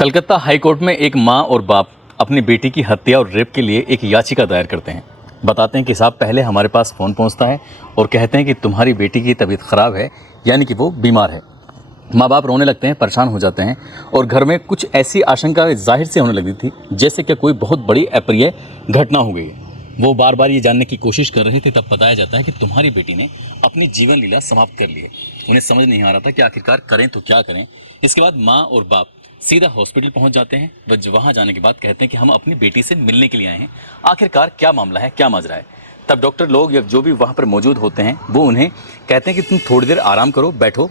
Calcutta high court में एक मां और बाप अपनी बेटी की हत्या और रेप के लिए एक याचिका दायर करते हैं। बताते हैं कि साहब पहले हमारे पास फ़ोन पहुंचता है और कहते हैं कि तुम्हारी बेटी की तबीयत ख़राब है, यानी कि वो बीमार है। माँ बाप रोने लगते हैं, परेशान हो जाते हैं और घर में कुछ ऐसी आशंका जाहिर से होने लगी थी जैसे कि कोई बहुत बड़ी अप्रिय घटना हो गई है। वो बार बार ये जानने की कोशिश कर रहे थे, तब बताया जाता है कि तुम्हारी बेटी ने अपनी जीवन लीला समाप्त कर ली है। उन्हें समझ नहीं आ रहा था कि आखिरकार करें तो क्या करें। इसके बाद माँ और बाप सीधा हॉस्पिटल पहुंच जाते हैं। वहाँ जाने के बाद कहते हैं कि हम अपनी बेटी से मिलने के लिए आए हैं, आखिरकार क्या मामला है, क्या माजरा है। तब डॉक्टर लोग या जो भी वहाँ पर मौजूद होते हैं वो उन्हें कहते हैं कि तुम थोड़ी देर आराम करो, बैठो,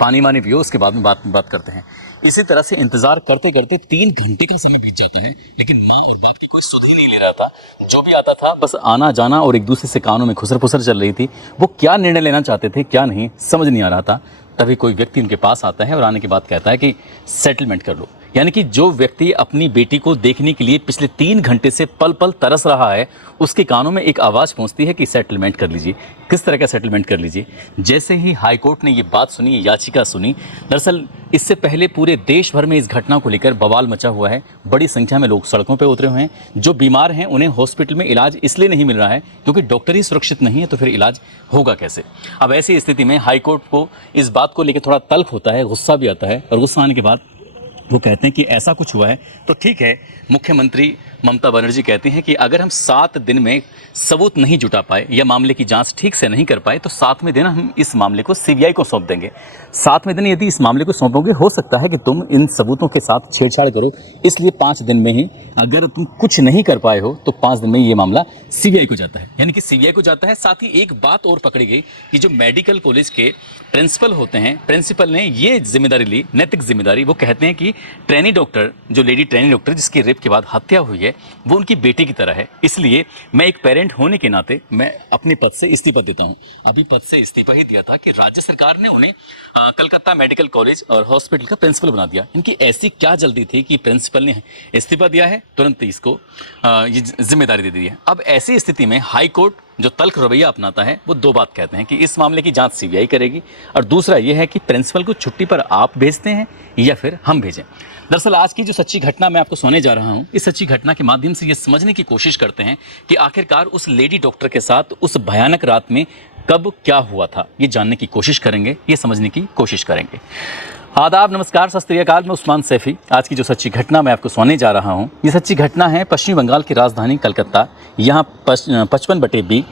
पानी वानी पियो, उसके बाद में बात करते हैं। इसी तरह से इंतजार करते करते 3 घंटे का समय बीत जाता है, लेकिन माँ और बाप की कोई सुध ही नहीं ले रहा था। जो भी आता था बस आना जाना और एक दूसरे से कानों में खुसर फुसर चल रही थी। वो क्या निर्णय लेना चाहते थे, क्या नहीं, समझ नहीं आ रहा था। तभी कोई व्यक्ति उनके पास आता है और आने के बाद कहता है कि सेटलमेंट कर लो। यानी कि जो व्यक्ति अपनी बेटी को देखने के लिए पिछले 3 घंटे से पल पल तरस रहा है, उसके कानों में एक आवाज़ पहुंचती है कि सेटलमेंट कर लीजिए। किस तरह का सेटलमेंट कर लीजिए? जैसे ही हाईकोर्ट ने ये बात सुनी, ये याचिका सुनी, दरअसल इससे पहले पूरे देश भर में इस घटना को लेकर बवाल मचा हुआ है। बड़ी संख्या में लोग सड़कों पर उतरे हुए हैं। जो बीमार हैं उन्हें हॉस्पिटल में इलाज इसलिए नहीं मिल रहा है क्योंकि डॉक्टर ही सुरक्षित नहीं है, तो फिर इलाज होगा कैसे? अब ऐसी स्थिति में हाईकोर्ट को इस बात को लेकर थोड़ा तल्ख होता है, गुस्सा भी आता है, और गुस्सा आने के बाद वो कहते हैं कि ऐसा कुछ हुआ है तो ठीक है। मुख्यमंत्री ममता बनर्जी कहती हैं कि अगर हम 7 दिन में सबूत नहीं जुटा पाए या मामले की जांच ठीक से नहीं कर पाए तो 7वें दिन हम इस मामले को सीबीआई को सौंप देंगे। 7वें दिन यदि इस मामले को सौंपोगे, हो सकता है कि तुम इन सबूतों के साथ छेड़छाड़ करो, इसलिए 5 दिन में ही अगर तुम कुछ नहीं कर पाए हो तो 5 दिन में ये मामला सीबीआई को जाता है, यानी कि सीबीआई को जाता है। साथ ही एक बात और पकड़ी गई कि जो मेडिकल कॉलेज के प्रिंसिपल होते हैं, प्रिंसिपल ने ये जिम्मेदारी ली, नैतिक जिम्मेदारी। वो कहते हैं कि ट्रेनी डॉक्टर, जो लेडी ट्रेनी डॉक्टर जिसकी रेप के बाद हत्या हुई है, वो उनकी बेटी की तरह है, इसलिए मैं एक पेरेंट होने के नाते मैं अपने पद से इस्तीफा देता हूं। अभी पद से इस्तीफा ही दिया था कि राज्य सरकार ने उन्हें कलकत्ता मेडिकल कॉलेज और हॉस्पिटल का प्रिंसिपल बना दिया। इनकी ऐसी क्या जल्दी थी कि प्रिंसिपल ने इस्तीफा दिया है, तुरंत इसको ये जिम्मेदारी दे दी है। अब ऐसी स्थिति में हाई कोर्ट जो तल्ख रवैया अपनाता है, वो 2 बात कहते हैं कि इस मामले की जांच सीबीआई करेगी, और दूसरा ये है कि प्रिंसिपल को छुट्टी पर आप भेजते हैं या फिर हम भेजें। दरअसल आज की जो सच्ची घटना मैं आपको सुनाने जा रहा हूं, इस सच्ची घटना के माध्यम से ये समझने की कोशिश करते हैं कि आखिरकार उस लेडी डॉक्टर के साथ उस भयानक रात में कब क्या हुआ था। ये जानने की कोशिश करेंगे, ये समझने की कोशिश करेंगे। आदाब, नमस्कार, सत श्री अकाल। मैं उस्मान सैफी। आज की जो सच्ची घटना मैं आपको सुनाने जा रहा हूँ, ये सच्ची घटना है पश्चिम बंगाल की राजधानी कलकत्ता। यहाँ 55/B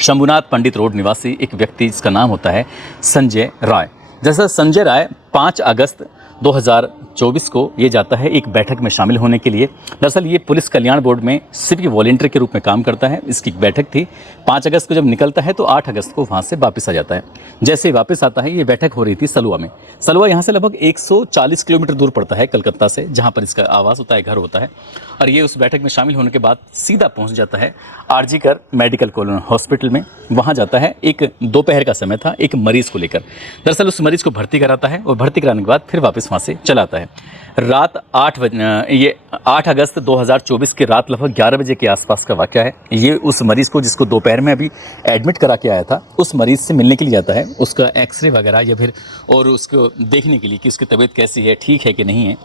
शंभुनाथ पंडित रोड निवासी एक व्यक्ति, जिसका नाम होता है संजय राय। जैसा संजय राय 5 अगस्त 2024 को ये जाता है एक बैठक में शामिल होने के लिए। दरअसल ये पुलिस कल्याण बोर्ड में सिविक वॉलंटियर के रूप में काम करता है। इसकी बैठक थी 5 अगस्त को, जब निकलता है तो 8 अगस्त को वहाँ से वापस आ जाता है। जैसे ही वापस आता है, ये बैठक हो रही थी सलुआ में। सलुआ यहाँ से लगभग 140 किलोमीटर दूर पड़ता है कलकत्ता से, जहाँ पर इसका आवास होता है, घर होता है। और ये उस बैठक में शामिल होने के बाद सीधा पहुँच जाता है आरजी कर मेडिकल कॉलेज हॉस्पिटल में। वहाँ जाता है, एक दोपहर का समय था, एक मरीज़ को लेकर। दरअसल उस मरीज़ को भर्ती कराता है और भर्ती कराने के बाद फिर वापस वहाँ से चलाता है। रात 8 अगस्त 2024 की रात लगभग 11 बजे के आसपास का वाक़या है। ये उस मरीज़ को, जिसको दोपहर में अभी एडमिट करा के आया था, उस मरीज़ से मिलने के लिए जाता है। उसका एक्सरे वगैरह या फिर और उसको देखने के लिए कि उसकी तबीयत कैसी है, ठीक है कि नहीं है।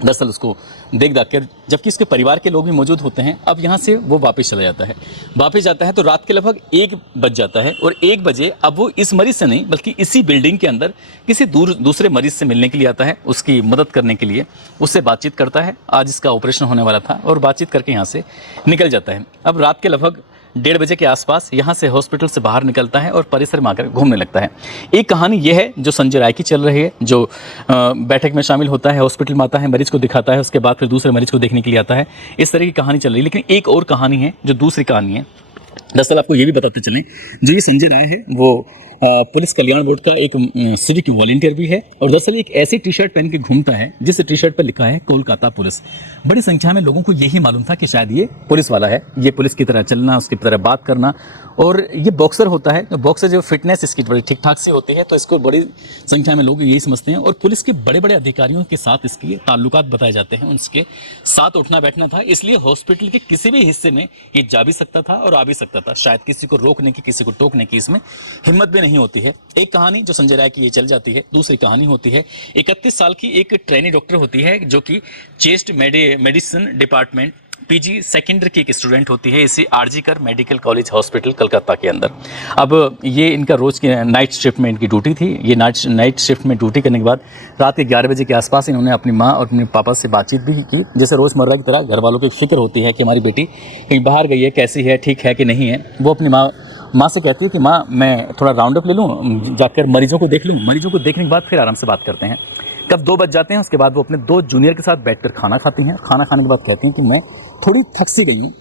दरअसल उसको देख कर, जबकि उसके परिवार के लोग भी मौजूद होते हैं, अब यहाँ से वो वापस चला जाता है। वापस जाता है तो रात के लगभग 1 बज जाता है, और 1 बजे अब वो इस मरीज़ से नहीं बल्कि इसी बिल्डिंग के अंदर किसी दूसरे मरीज़ से मिलने के लिए आता है, उसकी मदद करने के लिए। उससे बातचीत करता है, आज इसका ऑपरेशन होने वाला था, और बातचीत करके यहाँ से निकल जाता है। अब रात के लगभग 1:30 बजे के आसपास यहाँ से हॉस्पिटल से बाहर निकलता है और परिसर में आकर घूमने लगता है। एक कहानी यह है जो संजय राय की चल रही है, जो बैठक में शामिल होता है, हॉस्पिटल में आता है, मरीज को दिखाता है, उसके बाद फिर दूसरे मरीज को देखने के लिए आता है। इस तरह की कहानी चल रही है। लेकिन एक और कहानी है जो दूसरी कहानी है। दरअसल आपको ये भी बताते चलें, जो ये संजय राय है वो पुलिस कल्याण बोर्ड का एक सिविक वॉलंटियर भी है, और दरअसल एक ऐसी टी शर्ट पहन के घूमता है जिस टी शर्ट पर लिखा है कोलकाता पुलिस। बड़ी संख्या में लोगों को यही मालूम था कि शायद ये पुलिस वाला है, ये पुलिस की तरह चलना, उसकी तरह बात करना। और ये बॉक्सर होता है, बॉक्सर जो फिटनेस इसकी बड़ी ठीक ठाक से होती है, तो इसको बड़ी संख्या में लोग यही समझते हैं। और पुलिस के बड़े बड़े अधिकारियों के साथ इसके ताल्लुकात बताए जाते हैं, उनके साथ उठना बैठना था, इसलिए हॉस्पिटल के किसी भी हिस्से में ये जा भी सकता था और आ भी सकता था। शायद किसी को रोकने की, किसी को टोकने की इसमें हिम्मत भी नहीं नहीं होती है। एक कहानी जो संजय राय की ये चल जाती है, दूसरी कहानी होती है 31 साल की एक ट्रेनी डॉक्टर होती है जो कि chest medicine department PG secondary की एक स्टूडेंट होती है इसी आरजी कर मेडिकल कॉलेज हॉस्पिटल कलकत्ता के अंदर। अब ये इनका रोज़ की नाइट शिफ्ट में इनकी ड्यूटी थी। ये नाइट शिफ्ट में ड्यूटी करने के बाद रात के 11 बजे के आसपास इन्होंने अपनी माँ और अपने पापा से बातचीत भी की। जैसे रोज़मर्रा की तरह घर वालों की फिक्र होती है कि हमारी बेटी कहीं बाहर गई है, कैसी है, ठीक है कि नहीं है। वो अपनी माँ से कहती है कि माँ मैं थोड़ा राउंड अप ले लूँ, जाकर मरीजों को देख लूँ। मरीजों को देखने के बाद फिर आराम से बात करते हैं। कब 2 बज जाते हैं, उसके बाद वो अपने 2 जूनियर के साथ बैठकर खाना खाती हैं। खाना खाने के बाद कहती हैं कि मैं थोड़ी थक सी गई हूँ,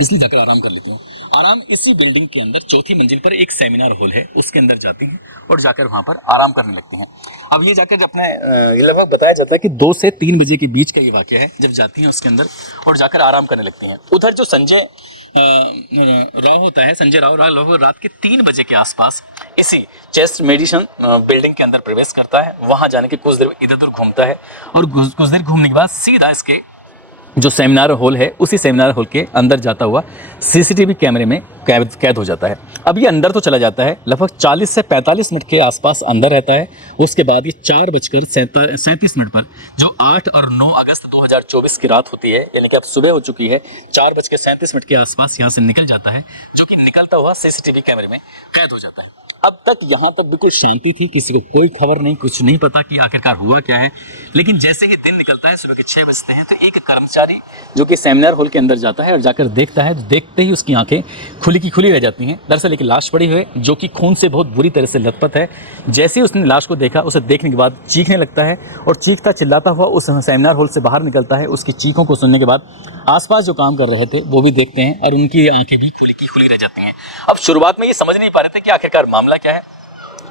इसलिए जाकर आराम कर लेती हूँ। आराम इसी बिल्डिंग के अंदर 4थी मंजिल पर एक सेमिनार हॉल है, उसके अंदर जाती हैं और जाकर वहाँ पर आराम करने लगती हैं। अब ये जाकर जब अपने लगभग बताया जाता है कि 2 से 3 बजे के बीच का ये वाक़या है, जब जाती हैं उसके अंदर और जाकर आराम करने लगती हैं। उधर जो संजय राव होता है, संजय राव लगभग रात के 3 बजे के आसपास इसी चेस्ट मेडिसिन बिल्डिंग के अंदर प्रवेश करता है। वहाँ जाने के कुछ देर इधर उधर घूमता है और कुछ देर घूमने के बाद सीधा इसके जो सेमिनार हॉल है उसी सेमिनार हॉल के अंदर जाता हुआ सीसीटीवी कैमरे में कैद हो जाता है। अब ये अंदर तो चला जाता है, लगभग 40 से 45 मिनट के आसपास अंदर रहता है। उसके बाद ये 4:37 पर जो 8 और 9 अगस्त 2024 की रात होती है, यानी कि अब सुबह हो चुकी है, 4:37 के आसपास यहाँ से निकल जाता है, जो कि निकलता हुआ सीसीटीवी कैमरे में कैद हो जाता है। अब तक यहाँ पर बिल्कुल शांति थी, किसी को कोई खबर नहीं, कुछ नहीं पता कि आखिरकार हुआ क्या है। लेकिन जैसे ही दिन निकलता है, सुबह के 6 बजते हैं, तो एक कर्मचारी जो कि सेमिनार हॉल के अंदर जाता है और जाकर देखता है, तो देखते ही उसकी आंखें खुली की खुली रह जाती हैं। दरअसल एक लाश पड़ी हुई है जो कि खून से बहुत बुरी तरह से लथपथ है। जैसे ही उसने लाश को देखा, उसे देखने के बाद चीखने लगता है और चीखता चिल्लाता हुआ उस सेमिनार हॉल से बाहर निकलता है। उसकी चीखों को सुनने के बाद आसपास जो काम कर रहे थे वो भी देखते हैं और उनकी आंखें भी खुली की खुली रह जाती हैं। अब शुरुआत में ये समझ नहीं पा रहे थे कि आखिरकार मामला क्या है,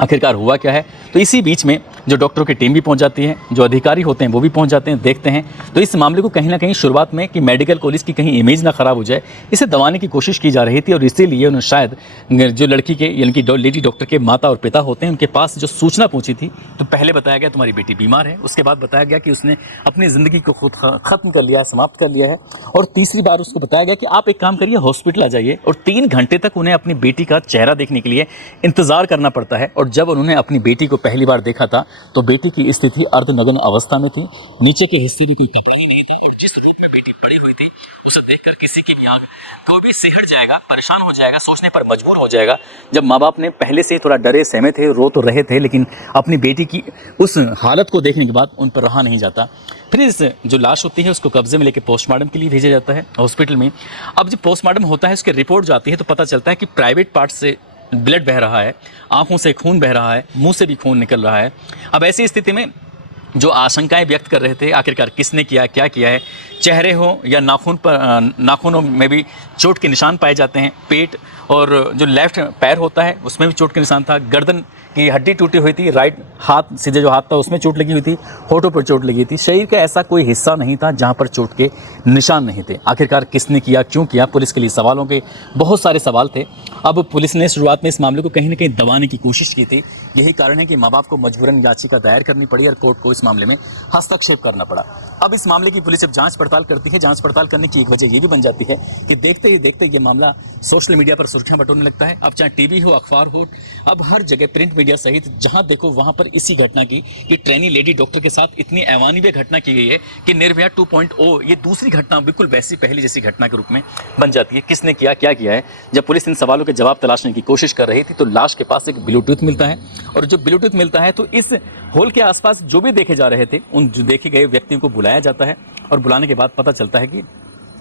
आखिरकार हुआ क्या है। तो इसी बीच में जो डॉक्टरों की टीम भी पहुंच जाती है, जो अधिकारी होते हैं वो भी पहुंच जाते हैं, देखते हैं। तो इस मामले को कहीं ना कहीं शुरुआत में कि मेडिकल कॉलेज की कहीं इमेज ना खराब हो जाए, इसे दबाने की कोशिश की जा रही थी। और इसीलिए उन्होंने शायद जो लड़की के यानी कि लेडी डॉक्टर के माता और पिता होते हैं, उनके पास जो सूचना पहुंची थी, तो पहले बताया गया तुम्हारी बेटी बीमार है, उसके बाद बताया गया कि उसने अपनी ज़िंदगी को खुद ख़त्म कर लिया है, समाप्त कर लिया है, और तीसरी बार उसको बताया गया कि आप एक काम करिए, हॉस्पिटल आ जाइए। और 3 घंटे तक उन्हें अपनी बेटी का चेहरा देखने के लिए इंतज़ार करना पड़ता है। और जब उन्होंने अपनी बेटी को पहली बार देखा था तो बेटी की स्थिति अर्धनग्न अवस्था में थी, नीचे के हिस्से भी कोई कपड़ा ही नहीं था। और जिस रूप में बेटी पड़ी हुई थी, उसे देखकर किसी की भी आंख कोई भी सिहर जाएगा, परेशान हो जाएगा, सोचने पर मजबूर हो जाएगा। जब माँ बाप ने पहले से थोड़ा डरे सहमे थे, रो तो रहे थे, लेकिन अपनी बेटी की उस हालत को देखने के बाद उन पर रहा नहीं जाता। फिर इस जो लाश होती है उसको कब्जे में लेकर पोस्टमार्टम के लिए भेजा जाता है हॉस्पिटल में। अब जब पोस्टमार्टम होता है, उसकी रिपोर्ट जाती है, तो पता चलता है कि प्राइवेट पार्ट से ब्लड बह रहा है, आंखों से खून बह रहा है, मुंह से भी खून निकल रहा है। अब ऐसी स्थिति में जो आशंकाएं व्यक्त कर रहे थे, आखिरकार किसने किया, क्या किया है, चेहरे हो या नाखूनों में भी चोट के निशान पाए जाते हैं। पेट और जो लेफ्ट पैर होता है उसमें भी चोट के निशान था। गर्दन की हड्डी टूटी हुई थी, राइट हाथ सीधे जो हाथ था उसमें चोट लगी हुई थी, होठों पर चोट लगी थी। शरीर का ऐसा कोई हिस्सा नहीं था जहां पर चोट के निशान नहीं थे। आखिरकार किसने किया, क्यों किया, पुलिस के लिए सवालों के बहुत सारे सवाल थे। अब पुलिस ने शुरुआत में इस मामले को कहीं ना कहीं दबाने की कोशिश की थी। यही कारण है कि माँ बाप को मजबूरन याचिका दायर करनी पड़ी और कोर्ट को इस मामले में हस्तक्षेप करना पड़ा। अब इस मामले की पुलिस जब जांच पड़ताल करती है, जांच पड़ताल करने की एक वजह ये भी बन जाती है कि देखते ही देखते ये मामला सोशल मीडिया पर सुर्खियां बटोरने लगता है। अब चाहे टीवी हो, अखबार हो, अब हर जगह प्रिंट मीडिया सहित जहां देखो वहां पर इसी घटना की कि ट्रेनी लेडी डॉक्टर के साथ इतनी अमानवीय घटना की गई है कि निर्भया 2.0 ये दूसरी घटना बिल्कुल वैसी पहली जैसी घटना के रूप में बन जाती है। किसने किया, क्या किया है। जब पुलिस इन सवालों के जवाब तलाशने की कोशिश कर रही थी तो लाश के पास एक ब्लूटूथ मिलता है, और जो ब्लूटूथ मिलता है तो इस हॉल के आसपास जो भी देखे जा रहे थे उन जो देखे गए व्यक्तियों को बुलाया जाता है, और बुलाने के बाद पता चलता है कि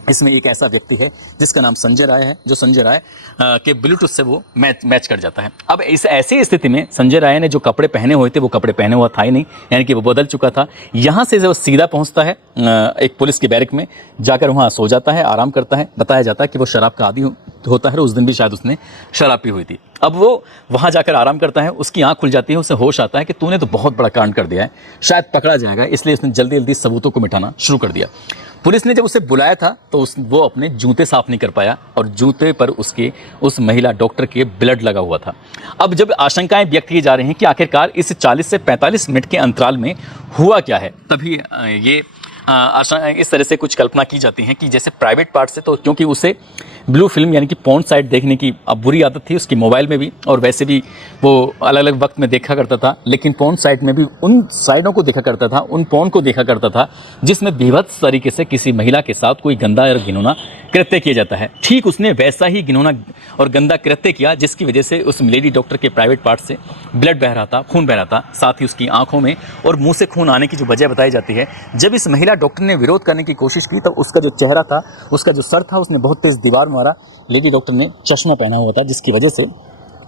इसमें एक ऐसा व्यक्ति है जिसका नाम संजय राय है, जो संजय राय के ब्लूटूथ से वो मैच कर जाता है। अब इस ऐसी स्थिति में संजय राय ने जो कपड़े पहने हुए थे वो कपड़े पहने हुआ था ही नहीं, यानी कि वो बदल चुका था। यहाँ से जब सीधा पहुँचता है एक पुलिस के बैरक में, जाकर वहाँ सो जाता है, आराम करता है। बताया जाता है कि वो शराब का आदी होता है, उस दिन भी शायद उसने शराब पी हुई थी। अब वो वहाँ जाकर आराम करता है, उसकी आंख खुल जाती है, उसे होश आता है कि तूने तो बहुत बड़ा कांड कर दिया है, शायद पकड़ा जाएगा, इसलिए उसने जल्दी जल्दी सबूतों को मिटाना शुरू कर दिया। पुलिस ने जब उसे बुलाया था तो वो अपने जूते साफ नहीं कर पाया, और जूते पर उसके उस महिला डॉक्टर के ब्लड लगा हुआ था। अब जब आशंकाएं व्यक्त की जा रही हैं कि आखिरकार इस 40 से 45 मिनट के अंतराल में हुआ क्या है, तभी ये इस तरह से कुछ कल्पना की जाती है कि जैसे प्राइवेट पार्ट से, तो क्योंकि उसे ब्लू फिल्म यानी कि पॉर्न साइट देखने की अब बुरी आदत थी उसकी, मोबाइल में भी और वैसे भी वो अलग अलग वक्त में देखा करता था। लेकिन पॉर्न साइट में भी उन साइटों को देखा करता था, उन पॉर्न को देखा करता था जिसमें विभत्स तरीके से किसी महिला के साथ कोई गंदा और घिनौना कृत्य किया जाता है। ठीक उसने वैसा ही घिनौना और गंदा कृत्य किया जिसकी वजह से उस लेडी डॉक्टर के प्राइवेट पार्ट से ब्लड बह रहा था, खून बह रहा था, साथ ही उसकी आंखों में और मुंह से खून आने की जो वजह बताई जाती है। जब इस महिला डॉक्टर ने विरोध करने की कोशिश की तब उसका जो चेहरा था, उसका जो सर था, उसने बहुत तेज दीवार मारा। लेडी डॉक्टर ने चश्मा पहना हुआ था जिसकी वजह से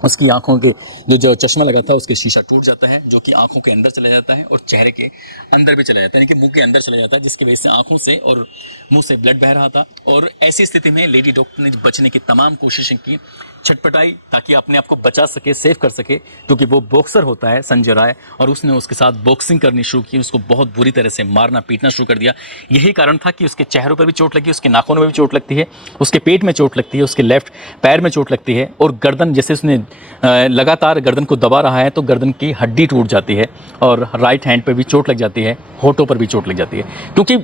उसकी आंखों के जो चश्मा लगा था उसके शीशा टूट जाता है, जो कि आंखों के अंदर चला जाता है और चेहरे के अंदर भी चला जाता है, यानी कि मुंह के अंदर चला जाता है, जिसकी वजह से आंखों से और मुंह से ब्लड बह रहा था। और ऐसी स्थिति में लेडी डॉक्टर ने बचने की तमाम कोशिशें की, छटपटाई ताकि अपने आप को बचा सके, सेव कर सके, क्योंकि वो बॉक्सर होता है संजय राय, और उसने उसके साथ बॉक्सिंग करनी शुरू की, उसको बहुत बुरी तरह से मारना पीटना शुरू कर दिया। यही कारण था कि उसके चेहरों पर भी चोट लगी, उसके नाखूनों में भी चोट लगती है, उसके पेट में चोट लगती है, उसके लेफ्ट पैर में चोट लगती है, और गर्दन, जैसे उसने लगातार गर्दन को दबा रहा है तो गर्दन की हड्डी टूट जाती है, और राइट हैंड पर भी चोट लग जाती है, होठों पर भी चोट लग जाती है। क्योंकि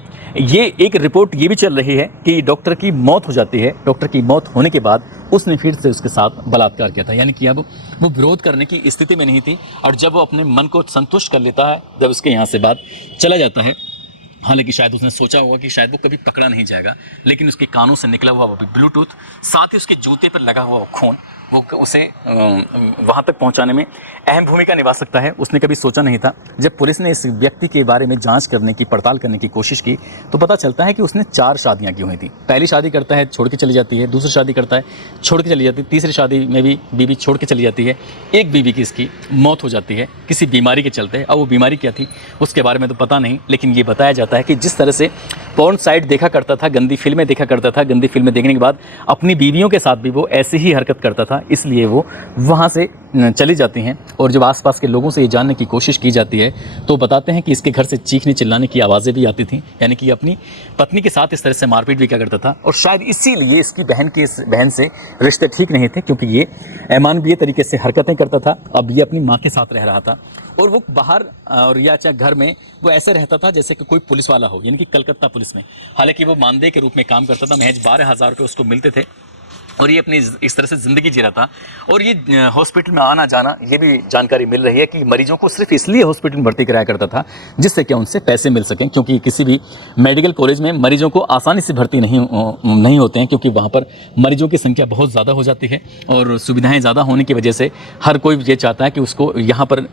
ये एक रिपोर्ट ये भी चल रही है कि डॉक्टर की मौत हो जाती है। डॉक्टर की मौत होने के बाद उसने फिर से उसके साथ बलात्कार किया था, यानी कि अब वो विरोध करने की स्थिति में नहीं थी। और जब वो अपने मन को संतुष्ट कर लेता है, जब उसके यहाँ से बात चला जाता है, हालांकि शायद उसने सोचा होगा कि शायद वो कभी पकड़ा नहीं जाएगा, लेकिन उसके कानों से निकला हुआ वो भी ब्लूटूथ, साथ ही उसके जूते पर लगा हुआ वो खून, वो उसे वहाँ तक पहुँचाने में अहम भूमिका निभा सकता है। उसने कभी सोचा नहीं था। जब पुलिस ने इस व्यक्ति के बारे में जांच करने की, पड़ताल करने की कोशिश की तो पता चलता है कि उसने 4 शादियाँ की हुई थी। पहली शादी करता है, छोड़ के चली जाती है, दूसरी शादी करता है, छोड़ के चली जाती है, तीसरी शादी में भी बीवी छोड़ के चली जाती है। एक बीवी की इसकी मौत हो जाती है किसी बीमारी के चलते। अब वो बीमारी क्या थी उसके बारे में तो पता नहीं, लेकिन ये बताया जाता है कि जिस तरह से पॉर्न साइट देखा करता था, गंदी फिल्में देखा करता था, गंदी फिल्में देखने के बाद अपनी बीवियों के साथ भी वो ऐसी ही हरकत करता था, इसलिए वो वहाँ से चली जाती हैं। और जब आसपास के लोगों से ये जानने की कोशिश की जाती है तो बताते हैं कि इसके घर से चीखने चिल्लाने की आवाज़ें भी आती थीं, यानी कि अपनी पत्नी के साथ इस तरह से मारपीट भी क्या करता था। और शायद इसीलिए इसकी बहन से रिश्ते ठीक नहीं थे, क्योंकि ये अमानवीय तरीके से हरकतें करता था। अब ये अपनी माँ के साथ रह रहा था और वो बाहर और या चाहे घर में वो ऐसे रहता था जैसे कि कोई पुलिस वाला हो, यानी कि कलकत्ता पुलिस में। हालांकि वो मानदेय के रूप में काम करता था, महज 12,000 रुपये उसको मिलते थे और ये अपनी इस तरह से ज़िंदगी जी रहा था। और ये हॉस्पिटल में आना जाना, ये भी जानकारी मिल रही है कि मरीजों को सिर्फ इसलिए हॉस्पिटल में भर्ती कराया करता था जिससे कि उनसे पैसे मिल सकें, क्योंकि किसी भी मेडिकल कॉलेज में मरीजों को आसानी से भर्ती नहीं होते हैं, क्योंकि वहाँ पर मरीजों की संख्या बहुत ज़्यादा हो जाती है और सुविधाएँ ज़्यादा होने की वजह से हर कोई ये चाहता है कि उसको यहाँ पर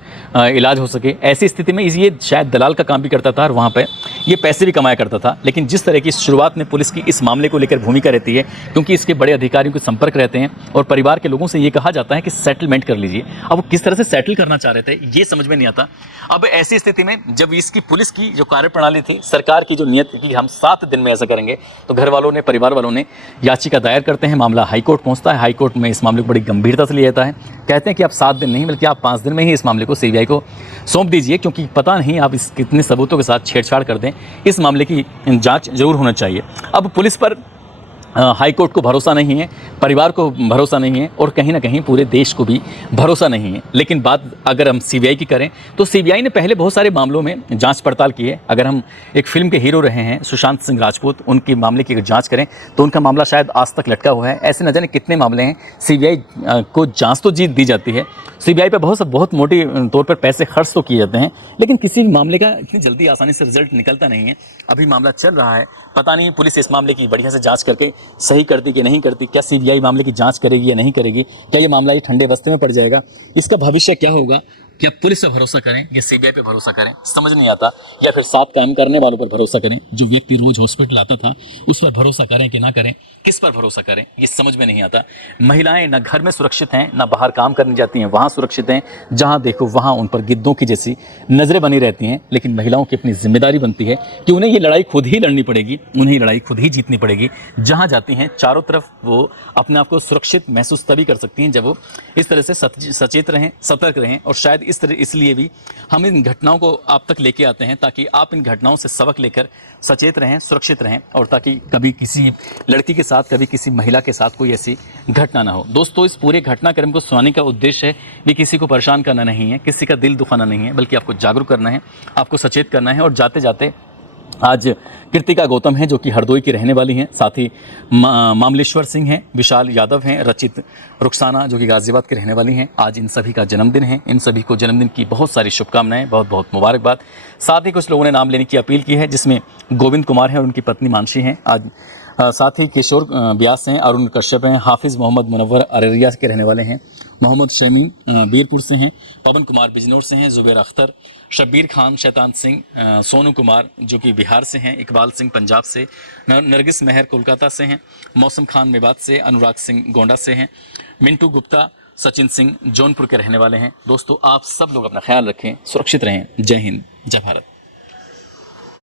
इलाज हो सके। ऐसी स्थिति में ये शायद दलाल का काम भी करता था और वहाँ पर ये पैसे भी कमाया करता था। लेकिन जिस तरह की शुरुआत में पुलिस की इस मामले को लेकर भूमिका रहती है, क्योंकि इसके बड़े अधिकारियों के संपर्क रहते हैं और परिवार के लोगों से ये कहा जाता है कि सेटलमेंट कर लीजिए। अब वो किस तरह से सेटल करना चाह रहे थे ये समझ में नहीं आता। अब ऐसी स्थिति में जब इसकी पुलिस की जो कार्यप्रणाली थी, सरकार की जो नियत थी कि हम 7 दिन में ऐसा करेंगे, तो घर वालों ने, परिवार वालों ने याचिका दायर करते हैं। मामला हाईकोर्ट पहुंचता है। हाईकोर्ट में इस मामले को बड़ी गंभीरता से लिया जाता है। कहते हैं कि आप 7 दिन नहीं बल्कि आप 5 दिन में ही इस मामले को सीबीआई को सौंप दीजिए, क्योंकि पता नहीं आप इस कितने सबूतों के साथ छेड़छाड़ कर दें, इस मामले की जांच जरूर होना चाहिए। अब पुलिस पर हाई कोर्ट को भरोसा नहीं है, परिवार को भरोसा नहीं है और कहीं ना कहीं पूरे देश को भी भरोसा नहीं है। लेकिन बात अगर हम सीबीआई की करें तो सीबीआई ने पहले बहुत सारे मामलों में जांच पड़ताल की है। अगर हम एक फिल्म के हीरो रहे हैं सुशांत सिंह राजपूत, उनके मामले की जांच करें तो उनका मामला शायद आज तक लटका हुआ है। ऐसे न जाने कितने मामले हैं, सीबीआई को जाँच तो जीत दी जाती है, सीबीआई पर बहुत मोटी तौर पर पैसे खर्च तो किए जाते हैं, लेकिन किसी भी मामले का इतनी जल्दी आसानी से रिजल्ट निकलता नहीं है। अभी मामला चल रहा है, पता नहीं पुलिस इस मामले की बढ़िया से जांच करके सही करती कि नहीं करती, क्या सीबीआई मामले की जांच करेगी या नहीं करेगी, क्या ये मामला ये ठंडे बस्ते में पड़ जाएगा, इसका भविष्य क्या होगा। क्या पुलिस पर भरोसा करें या सीबीआई पे भरोसा करें, समझ नहीं आता। या फिर साथ काम करने वालों पर भरोसा करें, जो व्यक्ति रोज हॉस्पिटल आता था उस पर भरोसा करें कि ना करें, किस पर भरोसा करें, ये समझ में नहीं आता। महिलाएं ना घर में सुरक्षित हैं, ना बाहर काम करने जाती हैं वहाँ सुरक्षित हैं। जहाँ देखो वहाँ उन पर गिद्धों की जैसी नज़रें बनी रहती हैं। लेकिन महिलाओं की अपनी जिम्मेदारी बनती है कि उन्हें ये लड़ाई खुद ही लड़नी पड़ेगी, उन्हें ये लड़ाई खुद ही जीतनी पड़ेगी। जहाँ जाती हैं चारों तरफ वो अपने आप को सुरक्षित महसूस तभी कर सकती हैं जब वो इस तरह से सचेत रहें, सतर्क रहें। और शायद इसलिए भी हम इन घटनाओं को आप तक लेके आते हैं, ताकि आप इन घटनाओं से सबक लेकर सचेत रहें, सुरक्षित रहें, और ताकि कभी किसी लड़की के साथ, कभी किसी महिला के साथ कोई ऐसी घटना ना हो। दोस्तों, इस पूरे घटनाक्रम को सुनाने का उद्देश्य है कि किसी को परेशान करना नहीं है, किसी का दिल दुखाना नहीं है, बल्कि आपको जागरूक करना है, आपको सचेत करना है। और जाते जाते आज कृतिका गौतम हैं जो कि हरदोई की रहने वाली हैं, साथ ही मामलेश्वर सिंह हैं, विशाल यादव हैं, रचित रुखसाना जो कि गाज़ियाबाद की रहने वाली हैं। आज इन सभी का जन्मदिन है। इन सभी को जन्मदिन की बहुत सारी शुभकामनाएं, बहुत बहुत मुबारकबाद। साथ ही कुछ लोगों ने नाम लेने की अपील की है, जिसमें गोविंद कुमार हैं और उनकी पत्नी मानसी हैं। आज साथ ही किशोर व्यास हैं, अरुण कश्यप हैं, हाफिज़ मोहम्मद मुनव्वर अररिया के रहने वाले हैं, मोहम्मद शमीम बीरपुर से हैं, पवन कुमार बिजनौर से हैं, जुबैर अख्तर, शब्बीर खान शैतान सिंह, सोनू कुमार जो कि बिहार से हैं, इकबाल सिंह पंजाब से, नरगिस मेहर कोलकाता से हैं, मौसम खान मेवात से, अनुराग सिंह गोंडा से हैं, मिंटू गुप्ता, सचिन सिंह जौनपुर के रहने वाले हैं। दोस्तों, आप सब लोग अपना ख्याल रखें, सुरक्षित रहें। जय हिंद, जय भारत।